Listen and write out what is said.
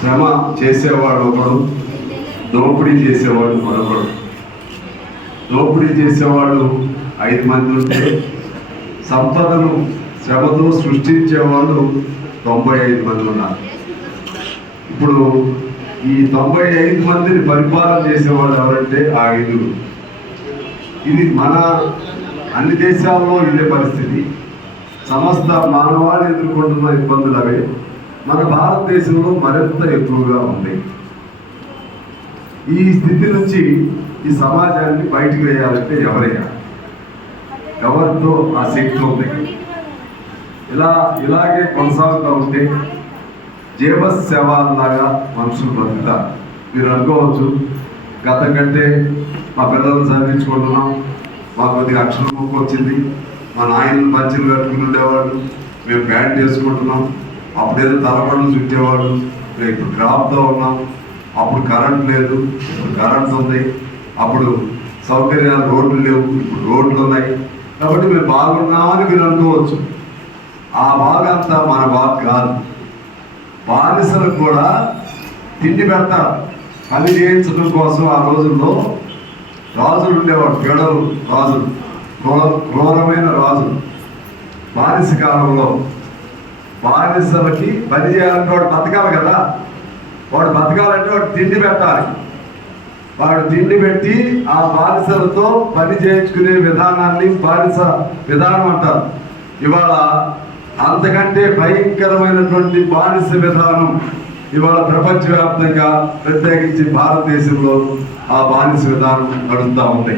శ్రమ చేసేవాడు ఒకడు దోపిడీ చేసేవాడు మరొకడు. దోపిడీ చేసేవాడు ఐదు మంది ఉంటే సంపదను శ్రమతో సృష్టించేవాళ్ళు తొంభై ఐదు మంది ఉన్నారు. ఇప్పుడు ఈ తొంభై ఐదు మందిని పరిపాలన చేసేవాళ్ళు ఎవరంటే ఆ ఐదుగురు. ఇది మన అన్ని దేశాల్లో ఇదే పరిస్థితి. సమస్త మానవాళి ఎదుర్కొంటున్న ఇబ్బందులు అవే మన భారతదేశంలో మరింత ఎక్కువగా ఉంది. ఈ స్థితి నుంచి ఈ సమాజాన్ని బయటకు వేయాలంటే ఎవరైనా? ఎవరితో ఆ శక్తి ఉంది? ఇలా ఇలాగే కొనసాగుతూ ఉంటే జీవశవాల్లాగా మనుషులు బ్రతుకుతారు మీరు అనుకోవచ్చు గతం కంటే మా పిల్లలను చదివించుకుంటున్నాం మా కొద్దిగా అక్షరం వచ్చింది మా నాయనలు పంచులు కట్టుకుని ఉండేవాళ్ళు మేము ప్యాంట్ చేసుకుంటున్నాం అప్పుడేదో తలపడలు చుట్టేవాడు ఇప్పుడు క్రాప్తో ఉన్నాం అప్పుడు కరెంట్ లేదు ఇప్పుడు కరెంట్ ఉంది అప్పుడు సౌకర్యాలు రోడ్లు లేవు ఇప్పుడు రోడ్లు ఉన్నాయి. కాబట్టి మేము బాగున్నామని మీరు అనుకోవచ్చు. ఆ బాగా అంతా మన బాగా కాదు. బానిసలకు కూడా తిండి పెడతారు. పని చేయించడం కోసం ఆ రోజుల్లో రాజులు ఉండేవాడు పేడలు రాజులు క్రూర క్రూరమైన రాజులు. బానిస కాలంలో బానిసలకి పని చేయాలంటే వాడు బతకాలి కదా. వాడు బతకాలంటే వాడు తిండి పెట్టాలి. వాడు తిండి పెట్టి ఆ బానిసలతో పని చేయించుకునే విధానాన్ని బానిస విధానం అంటారు. ఇవాళ అంతకంటే భయంకరమైనటువంటి బానిస విధానం ఇవాళ ప్రపంచవ్యాప్తంగా ప్రత్యేకించి భారతదేశంలో ఆ బానిస విధానం నడుస్తూ ఉంది.